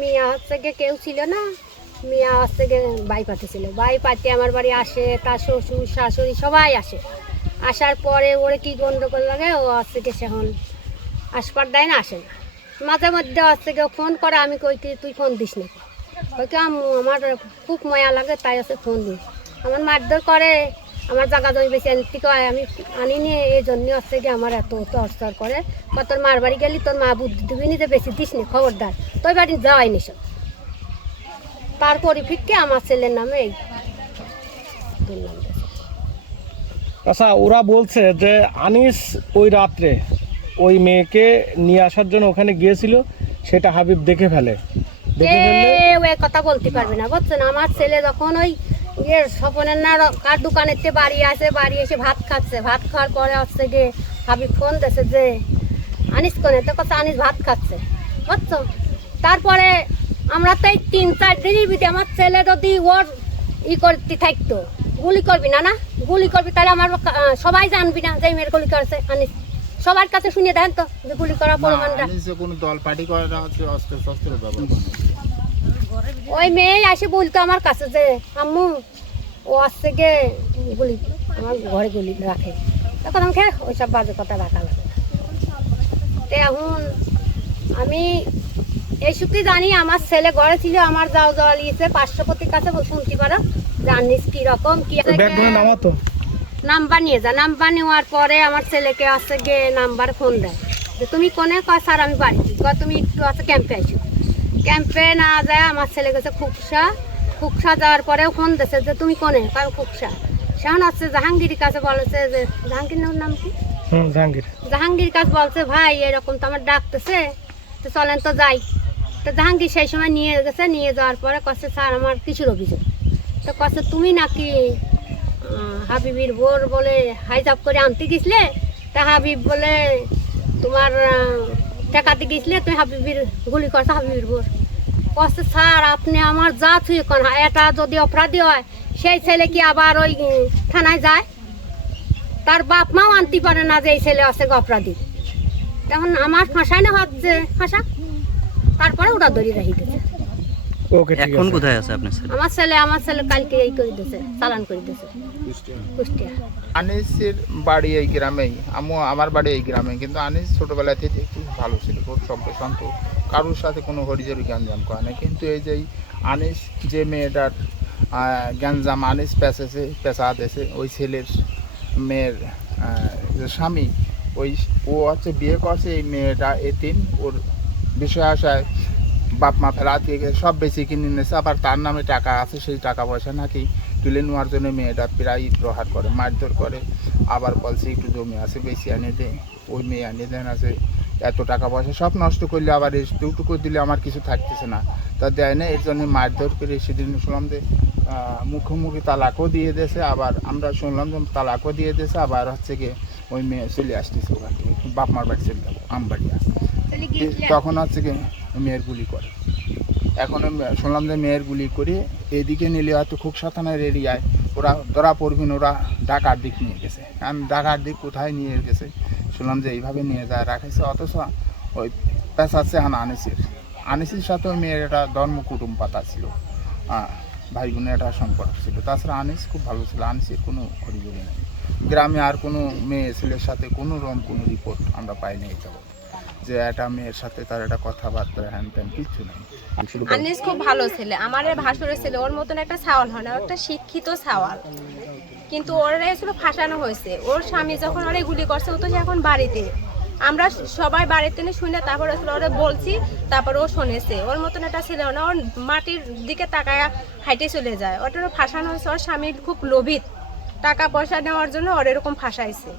মিয়া হচ্ছে গিয়ে কেউ ছিল না। মিয়া হচ্ছে গিয়ে বাই ছিল। বাই আমার বাড়ি আসে, তার শ্বশুর, শাশুড়ি সবাই আসে। আসার পরে ওরে কি গন্ডগোল লাগে ও হচ্ছে গিয়ে সেখন আসপার দেয় না আসে। না মাঝে মধ্যে হচ্ছে গিয়ে ফোন করে, আমি কই কি তুই ফোন দিস না ওই কি, আম্মু, আমার খুব ময়া লাগে, তাই হচ্ছে ফোন দিস আমার মারধর করে আমার জায়গা জমি বেশি কয় আমি আনিনি এই জন্য হচ্ছে কি আমার এত টর্চার করে। বা তোর মার বাড়ি গেলি তোর মা বুদ্ধি দিবি নি যে বেশি দিস নি খবরদার। তোর বাড়ি যাওয়াই নি সব। তার পরিপ্রেক্ষিতে আমার ছেলের নামে এই দুর্নাম আচ্ছা ওরা বলছে যে আনিস ওই রাত্রে ওই মেয়েকে নিয়ে আসার জন্য ওখানে গিয়েছিল সেটা হাবিব দেখে ফেলে। কথা বলতে পারবে না বুঝছেন আমার ছেলে যখন ওই ইয়ে স্বপনের না কার দোকানের থেকে বাড়ি আসে বাড়ি এসে ভাত খাচ্ছে। ভাত খাওয়ার পরে হচ্ছে গিয়ে হাবিব ফোন দিয়েছে যে আনিস কোনে? তো কথা আনিস ভাত খাচ্ছে। বুঝছ? তারপরে আমরা তো এই তিন চার দিনের ভিতরে আমার ছেলে যদি ওর ই করতে থাকতো গুলি করবি না না? গুলি করবি তাহলে আমার সবাই জানবি না যে মেয়ের গুলি করেছে আনিস। সবার কাছে শুনিয়ে দেন তো যে গুলি করার প্রমাণটা। কোনো দল পার্টি করে হচ্ছে অস্ত্র শস্ত্র ব্যবহার। করে। ওই মেয়ে আসে বলতো আমার কাছে যে আম্মু ও আসছে গে গুলি আমার ঘরে গুলি রাখে। তখন আমাকে ওইসব বাজে কথা রাখা লাগে। তো এখন আমি এই সুখী জানি আমার ছেলে ঘরে ছিল আমার যাও যাওয়া লিয়েছে পার্শ্বপতির কাছে শুনতে পারো জানিস কীরকম কি ব্যাগগুলো নামাতো নাম্বার নিয়ে যা নাম্বার নেওয়ার পরে আমার ছেলেকে আসছে গিয়ে নাম্বার ফোন দেয়। যে তুমি কোনে? কয় স্যার আমি বাড়ি কয় তুমি একটু আছে ক্যাম্পে আইসো। ক্যাম্পে না যায় আমার ছেলে গেছে খুকসা। খুকসা যাওয়ার পরেও ফোন দিয়েছে যে তুমি কোনে? কয় খুকসা। সেখানে হচ্ছে জাহাঙ্গীরের কাছে বলেছে যে জাহাঙ্গীর নাম কি? জাহাঙ্গীর। জাহাঙ্গীর কাছে বলছে ভাই এরকম তো আমার ডাকতেছে তো চলেন তো যাই। তো জাহাঙ্গীর সেই সময় নিয়ে গেছে নিয়ে যাওয়ার পরে কছে স্যার আমার কিছুর অভিযোগ। তো কছে তুমি নাকি হাবিবির বোর বলে হাইজাব করে আনতে গেছিলে? তা হাবিব বলে তোমার ঠেকাতে গেছিলে তুমি হাবিবির গুলি করছ হাবিবির বোর কছে স্যার আপনি আমার যা থুয়ে কোন। এটা যদি অপরাধী হয় সেই ছেলে কি আবার ওই থানায় যায়? তার বাপ মাও আনতে পারে না যে এই ছেলে আছে অপরাধী। তখন আমার ফাঁসায় না যে ফাঁসা তারপরে ওরা দড়ি রাখি দিয়েছে। ওকে এখন কোথায় আছে আপনার ছেলে? আমার ছেলে আমার ছেলে কালকে এই করে দিয়েছে চালান করে দিয়েছে। আনিসের বাড়ি এই গ্রামেই। আমু আমার বাড়ি এই গ্রামে কিন্তু আনিস ছোটবেলা থেকে একটু ভালো ছিল খুব সভ্য শান্ত কারোর সাথে কোনো হরিজরি গ্যাঞ্জাম করে না। কিন্তু এই যে আনিস যে মেয়েটার গ্যাঞ্জাম আনিস পেঁচেছে পেঁচা দিয়েছে ওই ছেলের মেয়ের যে স্বামী ওই ও হচ্ছে বিয়ে করছে এই মেয়েটা এতিম। ওর বিষয় আশায় বাপ মা ফেলা সব বেশি কিনে নিয়েছে আবার তার নামে টাকা আছে সেই টাকা পয়সা নাকি তুলে নেওয়ার জন্য মেয়েটা প্রায় প্রহার করে মারধর করে। আবার বলছে একটু জমি আছে বেশি আনে দে। ওই মেয়ে আনিয়ে দেন আছে এত টাকা পয়সা সব নষ্ট করলে আবার একটুটুকু দিলে আমার কিছু থাকতেছে না। তা দেয় না এর জন্য মারধর করে সেদিন শুনলাম যে মুখোমুখি তালাকও দিয়ে দিয়েছে আবার আমরা শুনলাম যে তালাকও দিয়ে দিয়েছে আবার হচ্ছে গিয়ে ওই মেয়ে চলে আসতেছে ওখান থেকে। বাপ মার বাড়ি চলে যাব আমবাড়িয়া। তখন হচ্ছে গিয়ে মেয়ের গুলি করে। এখন শুনলাম যে মেয়ের গুলি করে। এদিকে নিলে হয়তো খুব সাথানার এরিয়ায় ওরা ধরা পড়বেন ওরা ঢাকার দিক নিয়ে গেছে। কারণ ঢাকার দিক কোথায় নিয়ে গেছে? শুনলাম যে এইভাবে নিয়ে যায় রাখেছে অথচ ওই পেশাচ্ছে হান আনিসের। আনিসের সাথে মেয়ের একটা ধর্ম কুটুম পাতা ছিল। ভাই বোনের একটা সম্পর্ক ছিল। তাছাড়া আনিস খুব ভালো ছিল। আনিসের কোনো খড়িগড়ি নেই। গ্রামে আর কোনো মেয়ে ছেলের সাথে কোনো রকম কোনো রিপোর্ট আমরা পাইনি যাবত যে একটা মেয়ের সাথে তার একটা কথাবার্তা, হ্যান ত্যান, কিচ্ছু নেই। আনিস খুব ভালো ছেলে। আমার এর ভাসুরের ছেলে, ওর মতন একটা সাওয়াল হয় না একটা শিক্ষিত সাওয়াল কিন্তু ওর এসব ফাঁসানো হয়েছে। ওর স্বামী যখন ওরে গুলি করছে, ও তো এখন বাড়িতে। আমরা সবাই বাড়িতে নিয়ে শুনে তারপর আসলে ওরে বলছি, তারপর ও শুনেছে। ওর মতন একটা ছেলে না, ওর মাটির দিকে তাকায় হাইটে চলে যায়। ওটারও ফাঁসানো হয়েছে, ওর স্বামী খুব লোভিত। টাকা পয়সা নেওয়ার জন্য ওর এরকম ফাঁসাইছে।